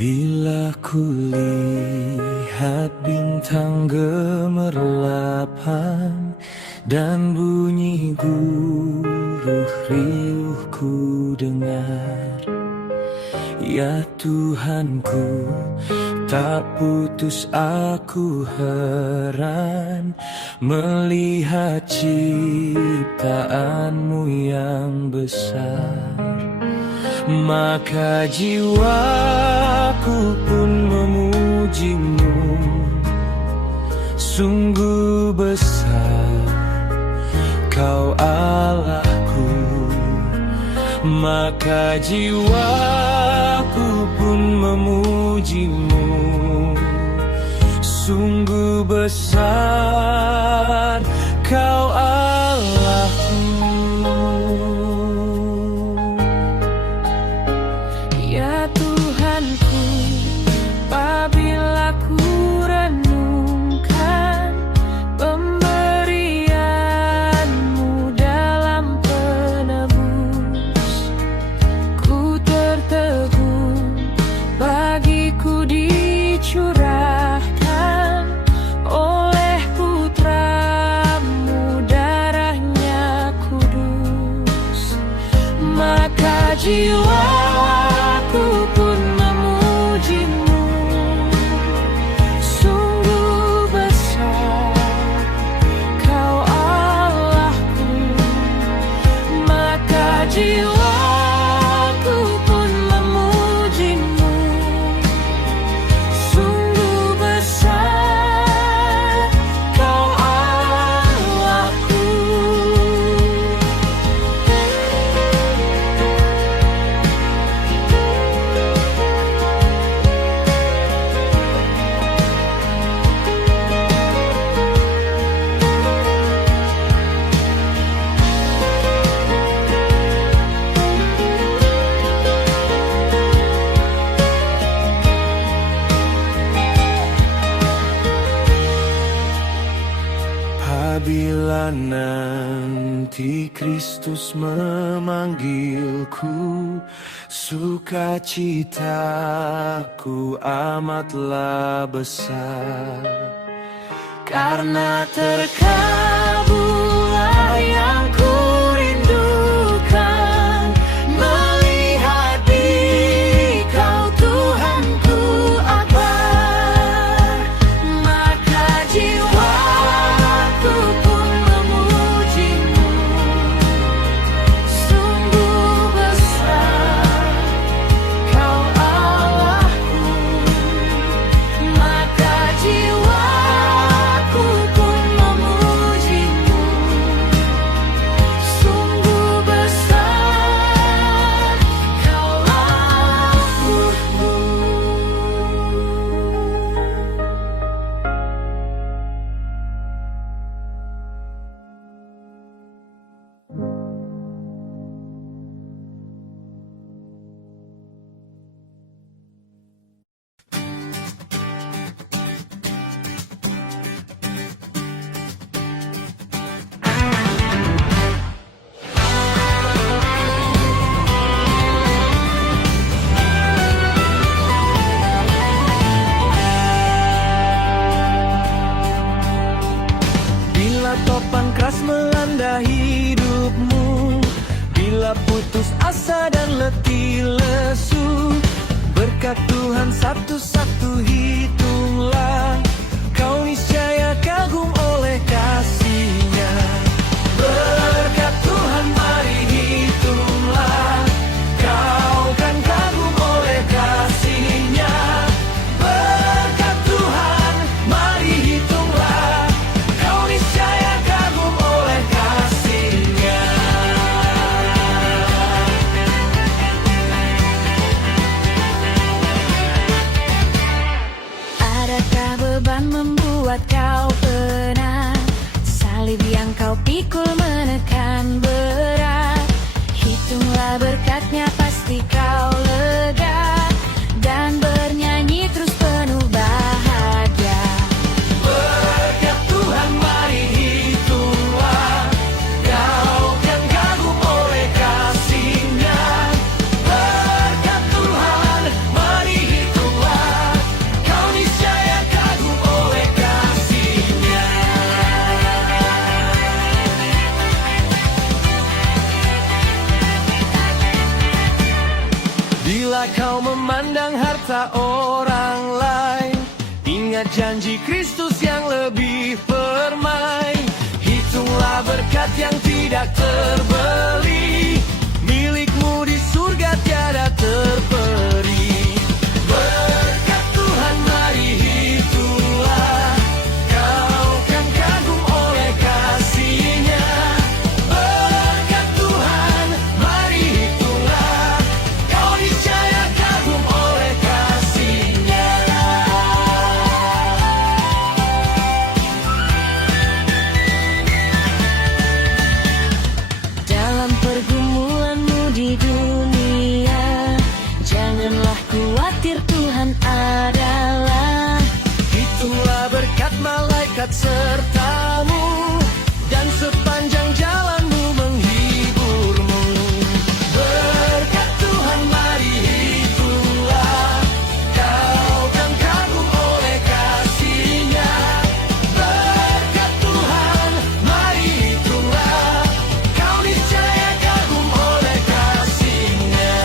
Bila ku lihat bintang gemerlapan dan bunyi guruh riuh ku dengar, ya Tuhanku, tak putus aku heran melihat ciptaanmu yang besar. Maka jiwaku pun memujimu, sungguh besar Kau Allahku. Maka jiwaku pun memujimu, sungguh besar Kau Allahku. Ya Tuhanku, apabila ku renungkan pemberian-Mu dalam penebus, ku tertegun bagiku dicurahkan oleh Putra-Mu, darahnya kudus. Maka jiwaku pun memuji-Mu, sungguh besar Kau Allahku. Maka jiwaku pun memuji-Mu, sungguh besar Kau Allahku. Apabila nanti Kristus memanggilku, sukacitaku amatlah besar, karena terkabullah yang ku rindukan, melihat Dikau Tuhanku akbar. Maka jiwaku pun memuji-Mu, sungguh besar Kau Allahku. Maka jiwaku pun memuji-Mu, sungguh besar Kau Allahku. Bila topan keras melanda hidupmu, bila putus asa dan letih lesu, berkat Tuhan satu-satu hitunglah, kau niscaya kagum oleh kasih-Nya. Berkat Tuhan mari hitunglah, kau kan kagum oleh kasih-Nya. Berkat Tuhan mari hitunglah, kau niscaya kagum oleh kasih-Nya. Adakah beban membuat kau penat? Salib yang kau pikul menekan berat. Hitunglah berkat-Nya, pasti kau lega dan bernyanyi terus penuh bahagia. Berkat Tuhan mari hitunglah, kau kan kagum oleh kasih-Nya. Berkat Tuhan mari hitunglah, memandang harta orang lain. Ingat janji Kristus yang lebih permai. Hitunglah berkat yang tidak terbeli, milikmu di surga tiada terperi. Berkat Tuhan mari hitunglah, kau kan kagum oleh kasih-Nya. Berkat Tuhan mari hitunglah, kau niscaya kagum oleh kasih-Nya. Dalam pergumulanmu di dunia, janganlah khawatir, Tuhan adalah. Hitunglah berkat malaikat sertamu, dan sepanjang jalanmu menghiburmu. Berkat Tuhan mari hitunglah, kau kan kagum oleh kasih-Nya. Berkat Tuhan mari hitunglah, kau niscaya kagum oleh kasih-Nya.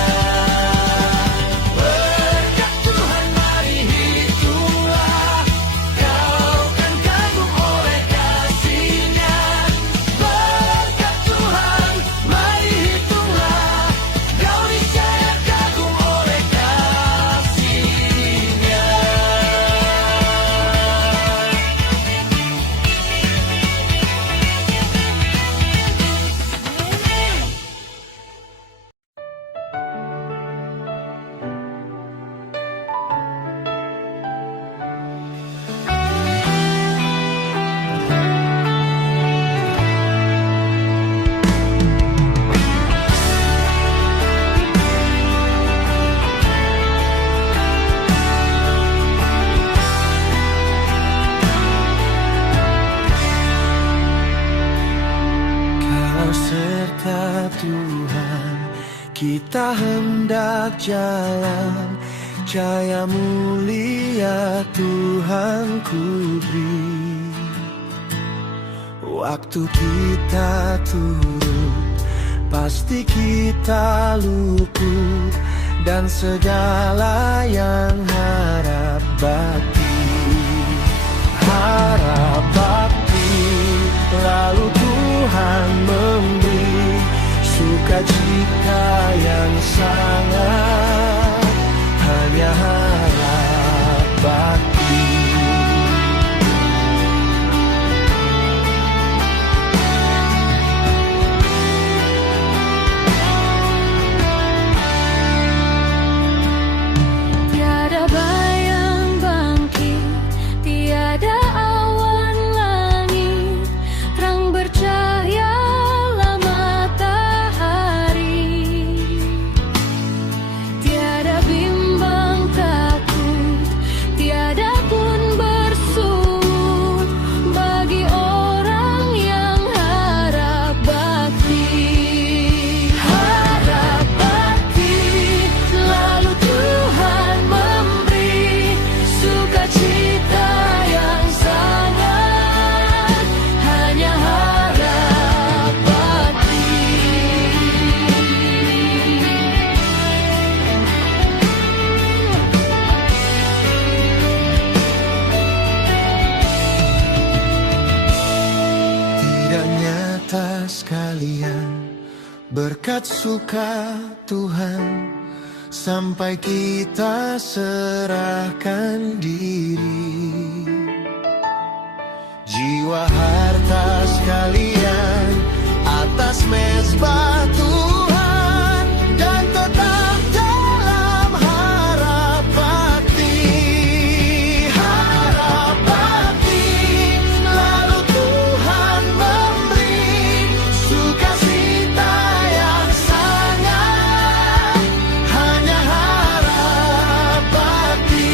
Berkat Tuhan mari hitunglah, kau kan kagum oleh kasih-Nya. Berkat Tuhan mari hitunglah, kau niscaya kagum oleh kasih-Nya. Kalau serta Tuhan kita hendak jalan, cahaya mulia Tuhan ku beri. Waktu kita turun, pasti kita luput, dan segala yang harap bakti. Harap bakti, lalu Tuhan memberi sukacita yang sangat, hanya harap bakti. Tiada bayang bangkit, tiada awan langit, terang bercahayalah matahari. Tiada bimbang takut, tiada pun bersungut bagi orang yang harap bakti. Harap bakti, lalu Tuhan memberi sukacita yang sangat, hanya harap bakti. Tidak nyata sekalian berkat suka Tuhan, sampai kita serahkan diri. Jiwa harta sekalian atas mezbah Tuhan, dan tetap dalam harap bakti. Harap bakti, lalu Tuhan memberi sukacita yang sangat, hanya harap bakti.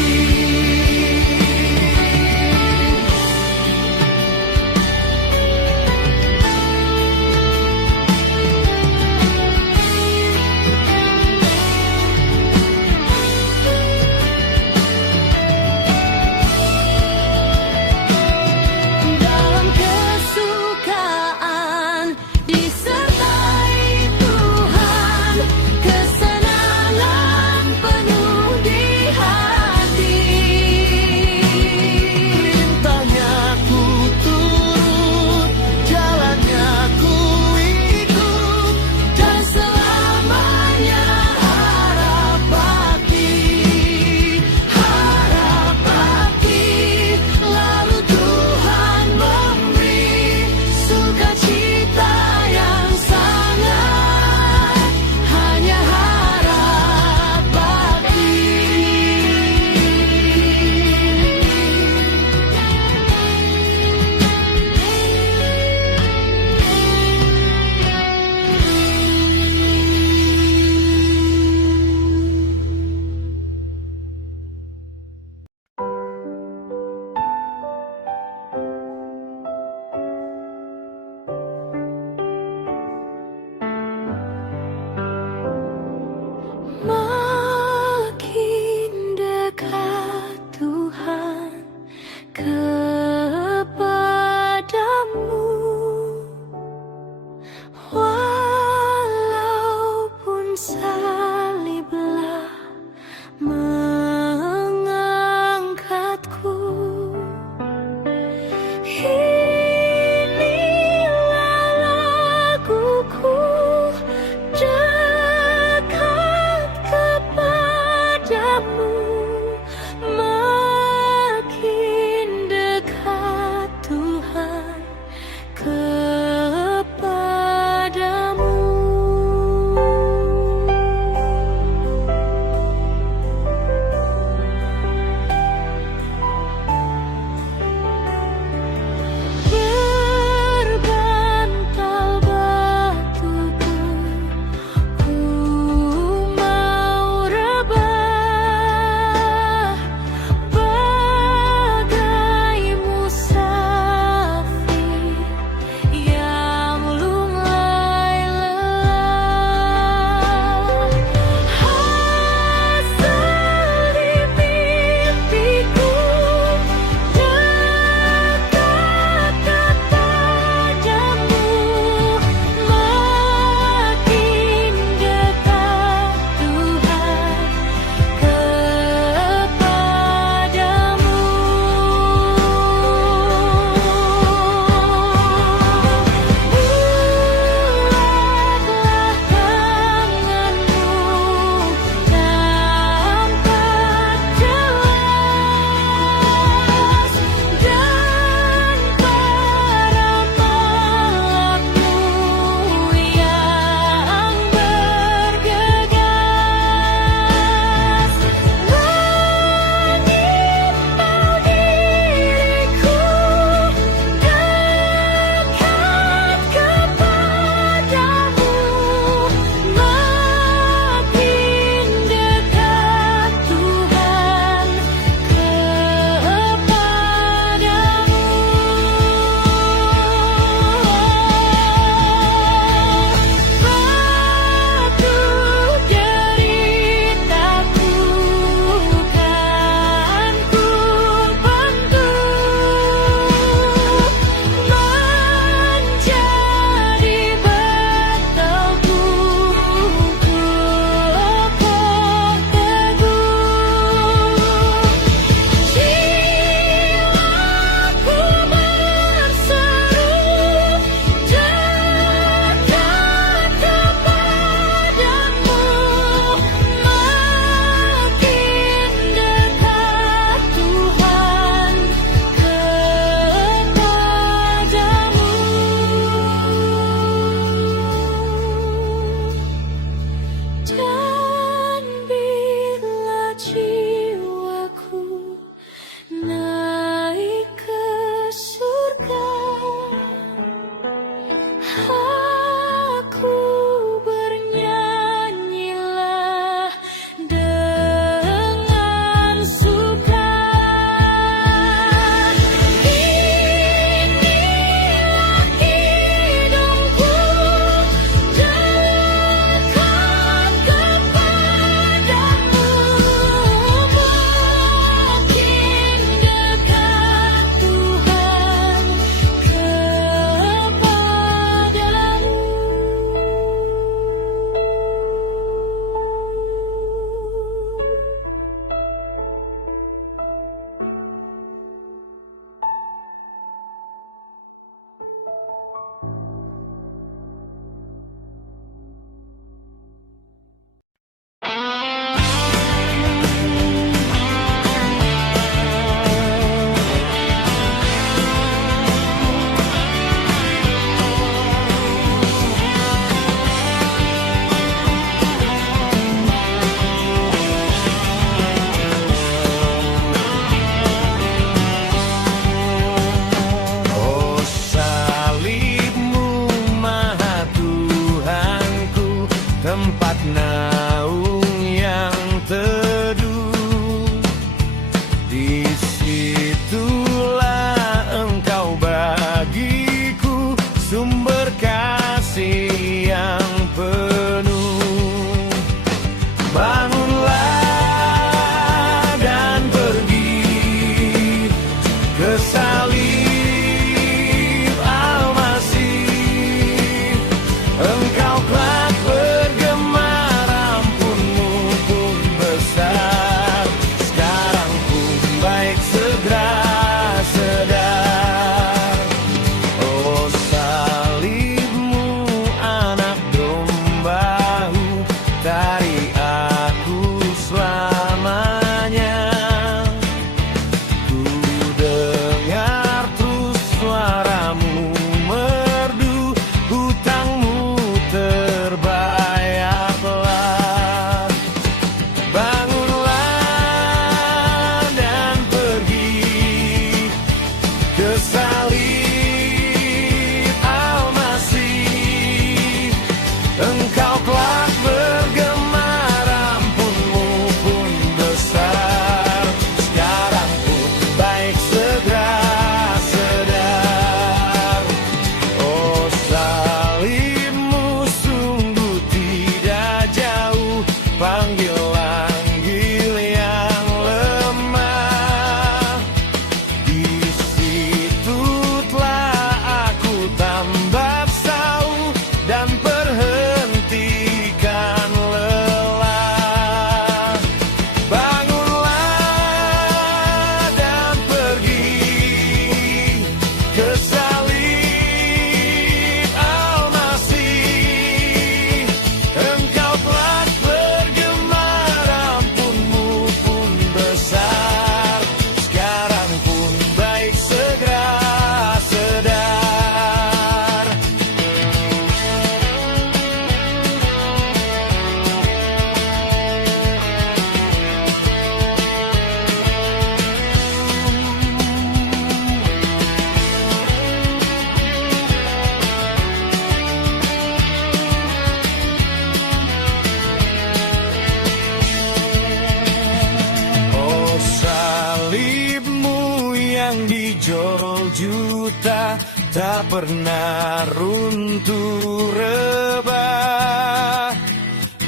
brojol juta tak pernah runtuh rebah.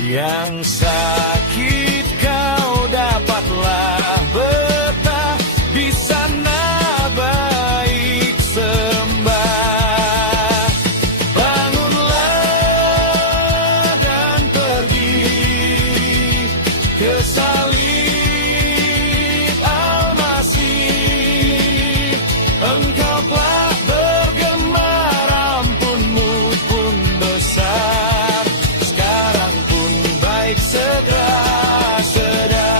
Yang sakit kau dapatlah betah di sana baik sembah. Bangunlah dan pergi ke salib Al-Masih. Engkau telah bergemar, ampunmu pun besar. Sekarang pun baik segera sedar.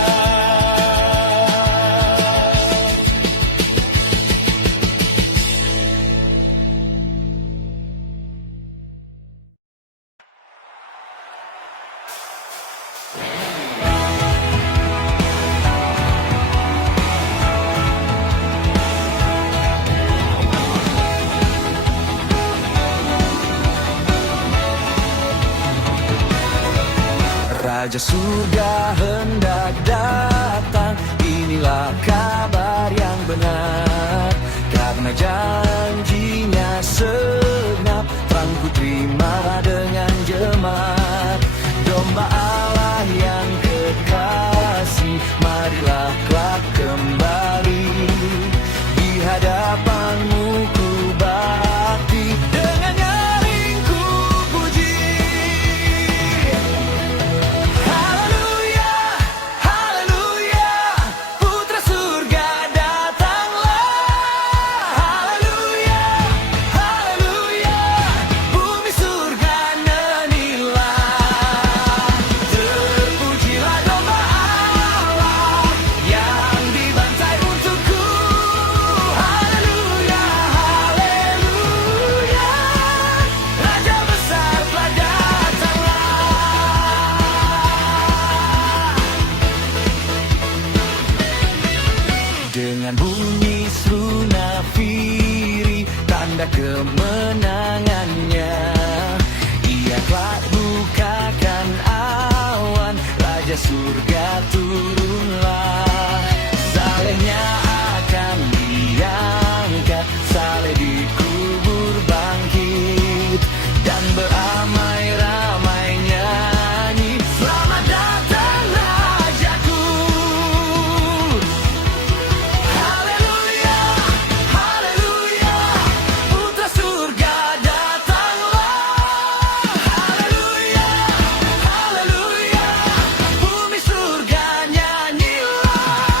Raja surga hendak datang, inilah kabar yang benar. Karena janjinya segenap, terang ku terima dengan jemaat. Domba Allah yang kekasih, marilah kelak kembali. Di hadapanmu ku bakti, dengan nyaring ku puji. Haleluya, haleluya, putra surga datanglah. Haleluya, haleluya, bumi surga nyanyilah. Terpujilah domba Allah yang dibantai untukku. Haleluya, haleluya, Raja besar telah datanglah. Dengan bunyi seru nafiri, tanda kemenangannya, ia telah bukakan awan. Raja surga turunlah, salehnya akan diangkat, saleh dikubur bangkit, dan beramai-ramai nyanyi, selamat datang Rajaku. Haleluya, haleluya, putra surga datanglah. Haleluya, haleluya, bumi surga nyanyilah.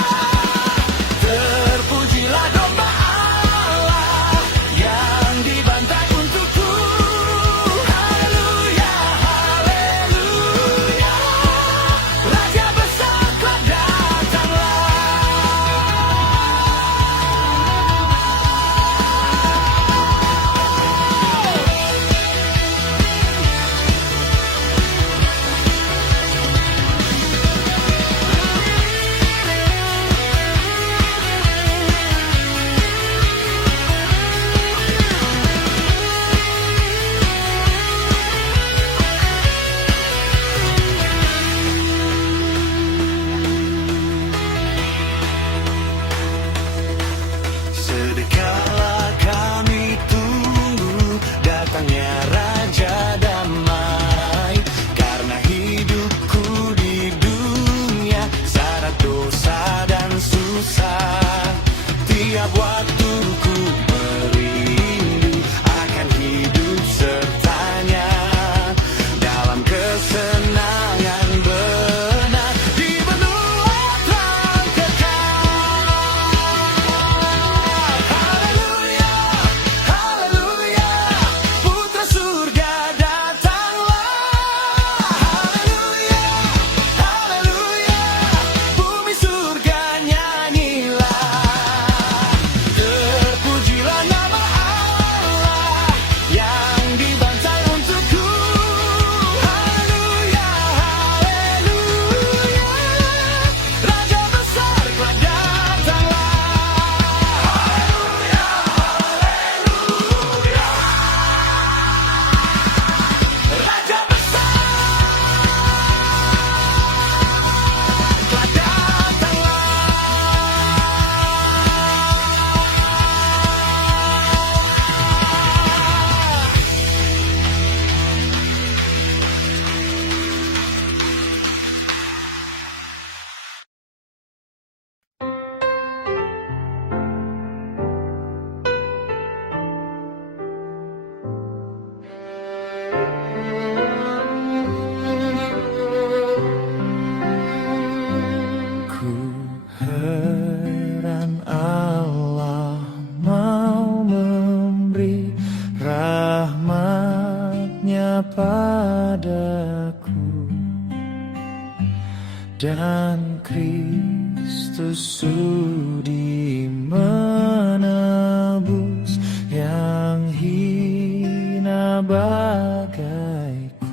sudi menebus yang hina bagaiku.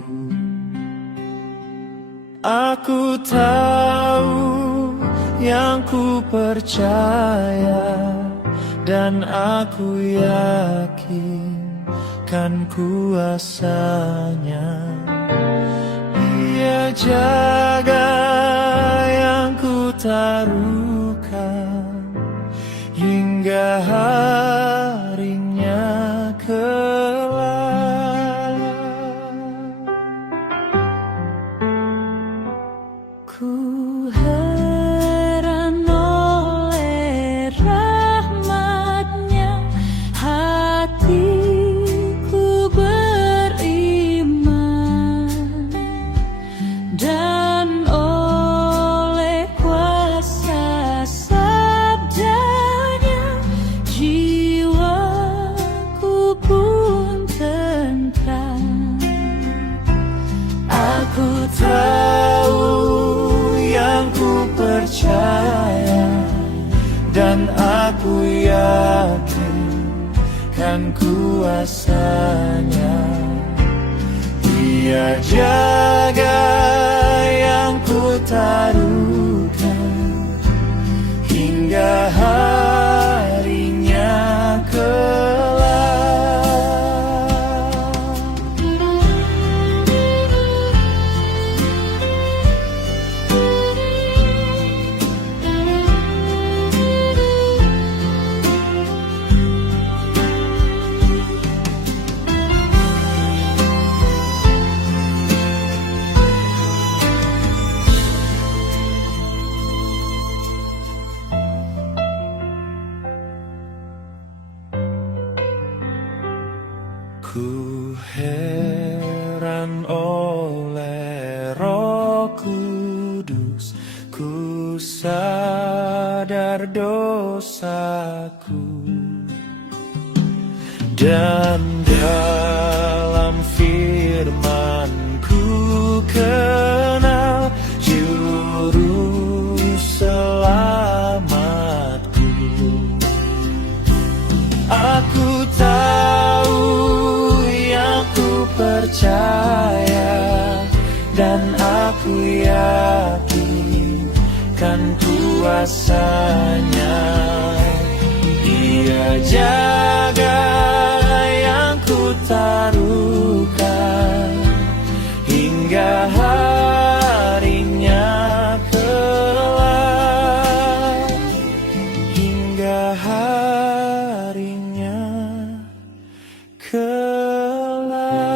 Aku tahu yang ku percaya, dan aku yakin kan kuasanya. Ia jaga yang ku taruhkan hingga harinya kelak. Ku heran oleh rahmat-Nya, hatiku beriman, dan oleh kuasa sabda-Nya jiwaku pun tentram. Aku tahu yang ku percaya, dan aku yakin kan kuasanya. Ia jaga yang ku taruhkan hingga harinya kelak. Ku heran oleh Roh Kudus, ku sadar dosaku, dan dalam firman-Ku kenal juru selamatku. Aku tahu yang ku percaya, dan aku yakin kan kuasanya. Ia jaga yang ku taruhkan hingga harinya kelak, hingga harinya kelak.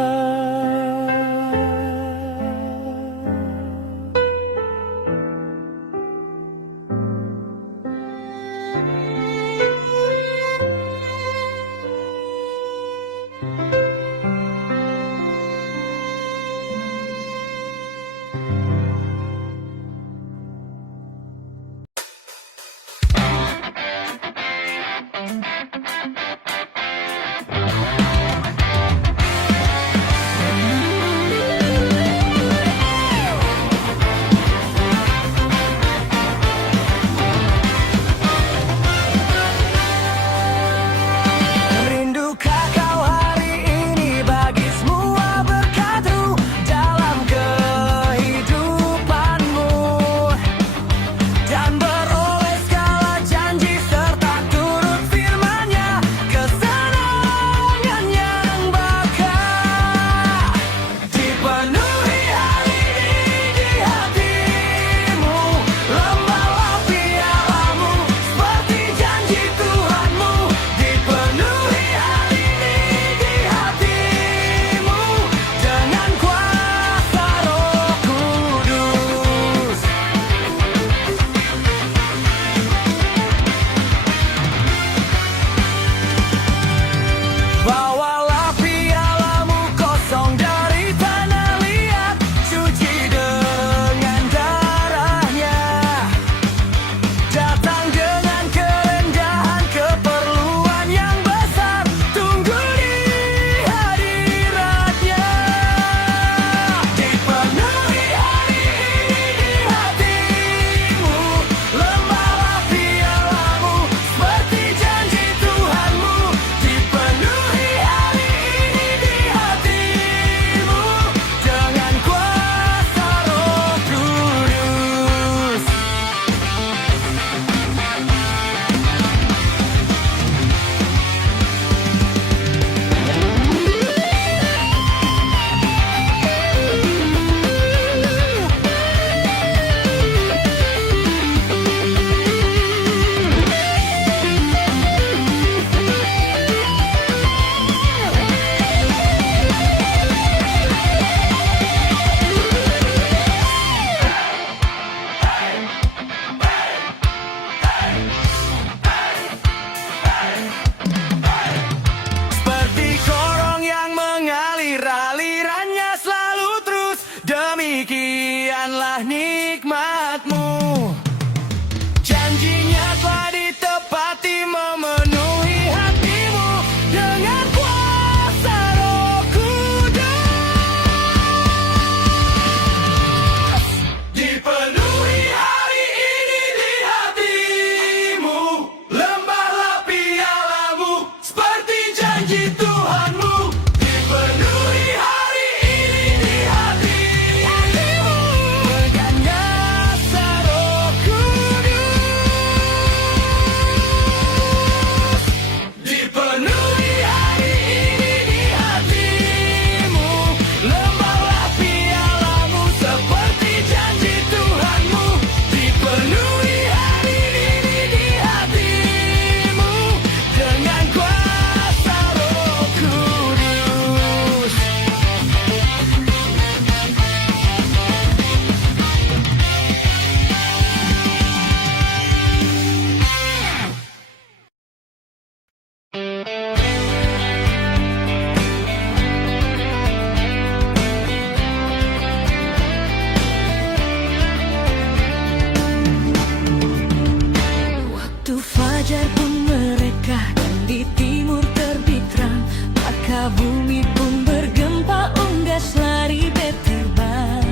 fajar pun mereka, dan di timur terbit terang. Maka bumi pun bergempa, unggas lari berterbang.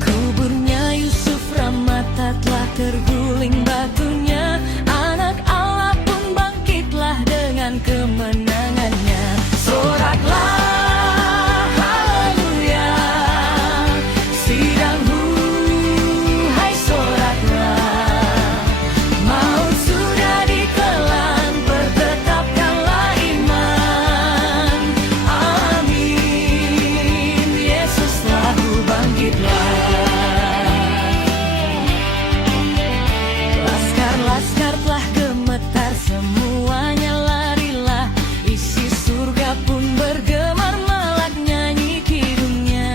Kuburnya Yusuf Ramata telah terguling batunya. Anak Allah pun bangkitlah dengan kemenangannya. Soraklah haleluya, sidangmu hai soraklah. Maut sudah ditelan, bertetapkanlah iman. Amin, Yesus selalu bangkitlah. Laskar-laskar telah gemetar, semuanya larilah. Isi surga pun bergemar, melak nyanyi kidungnya.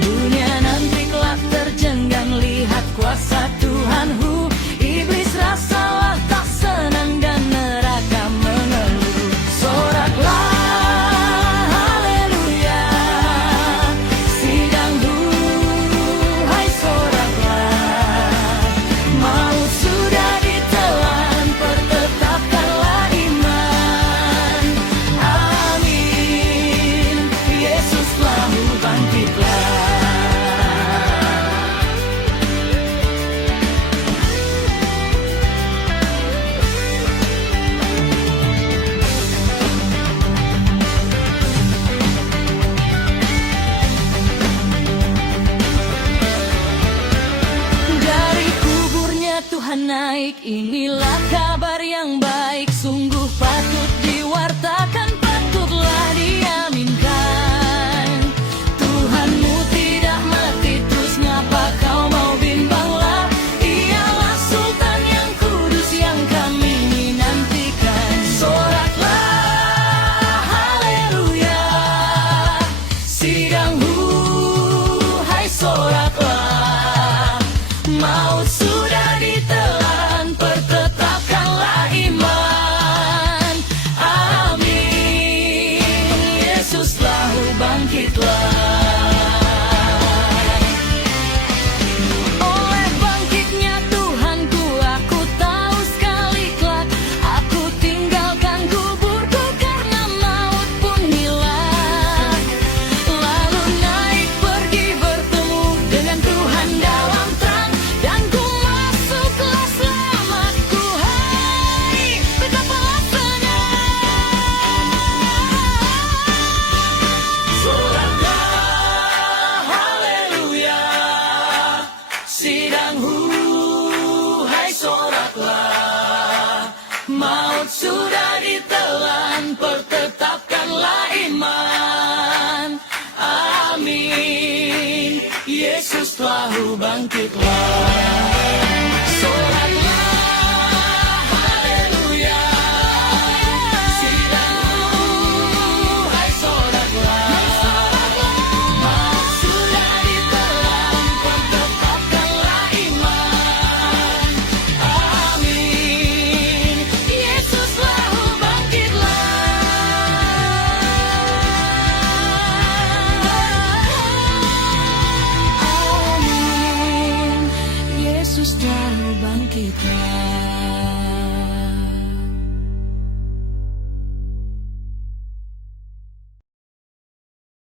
Dunia nanti kelak terjenggang, lihat kuasa Tuhanku. Iblis rasalah tak senang dan neraka mengeluh. Soraklah haleluya, sidangmu hai soraklah. Maut sudah ditelan, pertetapkanlah iman. Amin, Yesus selalu bangkitlah. Dari kuburnya Tuhan naik, inilah kabar yang baik. Sungguh patut diwartakan, patutlah diaminkan. Tuhanmu tidak mati, terus ngapa kau mau bimbanglah? Ialah Sultan yang kudus yang kami nantikan. Soraklah haleluya, sidangmu hai soraklah. Maut sudah ditelan, pertetapkanlah iman. Amin, Yesus selalu bangkitlah. Oleh bangkitnya Tuhanku, aku tahu sekali kelak aku tinggalkan kuburku, karena maut pun hilang. Lalu naik pergi bertemu dengan Tuhan dalam terang, dan ku masuklah selamatku. Hai, betapa senang. Soraklah haleluya, sidangmu hai soraklah. Maut sudah ditelan, pertetapkanlah iman. Amin, Yesus selalu bangkitlah.